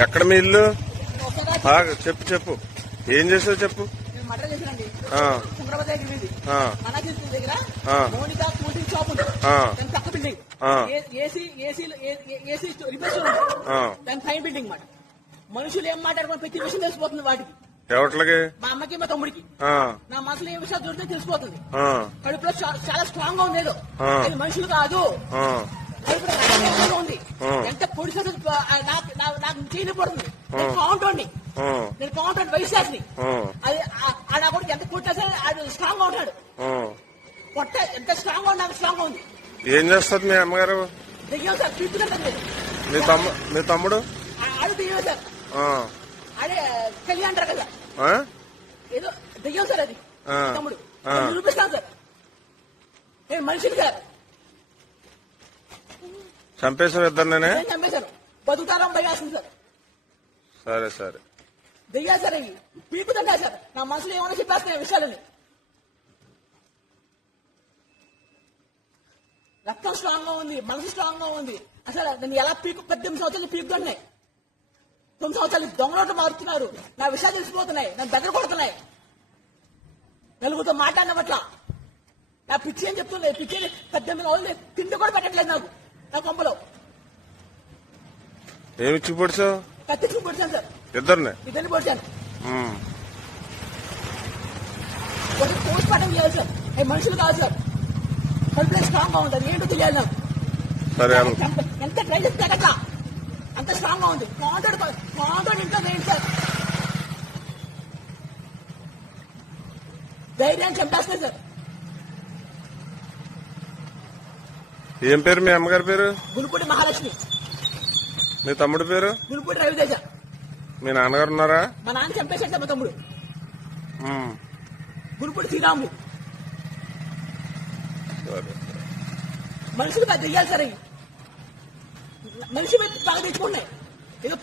ఎక్కడ మీ ఇల్లు? చెప్పు చెప్పు, ఏం చేసావు చెప్పు. మర్డర్ చేశానండి. హైదరాబాద్ దగ్గర మౌనిక కూల్ డ్రింక్ షాప్ ఉంది. దాని పక్క బిల్డింగ్ ఏసీ రిపేర్ దాని పైన బిల్డింగ్ మాట. మనుషులు ఏం మాట్లాడుకుని ప్రతి విషయం తెలిసిపోతుంది వాటికి. ఎవరికి? మా అమ్మకి మా తమ్ముడికి. నా మనసులో ఏ విషయాలు దొరికితే తెలిసిపోతుంది. కడుపులో చాలా స్ట్రాంగ్ గా ఉంది. ఏదో అది మనుషులు కాదు, కడుపులో ఉంది. ఎంత పొడి నాకు చేయబడుతుంది. నేను కౌంటోండి, నేను కౌంటర్ వైశాఖని. అది ఆడ కూడా ఎంత కొట్టా సరే అది స్ట్రాంగ్ గా ఉంటాడు. పొట్ట ఎంత స్ట్రాంగ్ గా నాకు స్ట్రాంగ్ గా ఉంది. ఏం చేస్తుంది మీ అమ్మగారు? దెయ్యం సార్, తీసుకుంటాను. మీ తమ్ముడు ఆడు దెయ్యం సార్. అదే కలిగి అంటారు కదా, ఏదో దెయ్యం సార్ అది. తమ్ముడు చూపిస్తాను సార్, నేను మనిషిని సార్. చంపేశారు ఇద్దరినే? చంపేశాను. బతుకుతారా భయాస్తుంది సార్. సరే సరే, దెయ్యా సార్ అవి పీకుతుంటా సార్. నా మనసులో ఏమైనా చెప్పేస్తున్నాయి విషయాలని. రక్తం స్ట్రాంగ్ గా ఉంది, మనసు స్ట్రాంగ్ గా ఉంది. అసలు నేను ఎలా 18 సంవత్సరాలు పీకుతున్నాయి. 9 సంవత్సరాలు దొంగలోట్లు మారుతున్నారు. నా విషయాలు తెలిసిపోతున్నాయి, నన్ను దగ్గర కొడుతున్నాయి. నలుగురితో మాట్లాడిన పట్ల నా పిచ్చి అని చెప్తున్నాయి. పిచ్చి 18 రోజులు తిండి కూడా పెట్టట్లేదు నాకు. నా కొంపలో ఏమిచ్చి పొడిచావు? కత్తిచ్చి పొడిచాను సార్. ఇద్దరిని పొడిచాను. ఒకటి పోస్ట్ మార్టం చేయాలి సార్. అవి మనుషులు కాదు సార్. కడుపులో స్ట్రాంగ్ గా ఉంటుంది. ఏంటో తెలియాలి నాకు. ఎంత ట్రై చేస్తే అట్లా అంత స్ట్రాంగ్ గా ఉంది. కాంటాడు ఇంట్లో వేయండి సార్. ధైర్యాన్ని చంపేస్తుంది సార్. ఏం పేరు మీ అమ్మగారి పేరు? గురుపూడి మహాలక్ష్మి. మీ తమ్ముడి పేరు? గురుపూడి రవితేజ. మీ నాన్నగారు ఉన్నారా? మా నాన్న చంపేశాడు సార్. మా తమ్ముడు గురుపూడి శ్రీరాములు. మనుషులు పెద్ద దెయ్యాలి సార్. అవి మనిషి మీద బాగా తెచ్చుకున్నాయి. ఏదో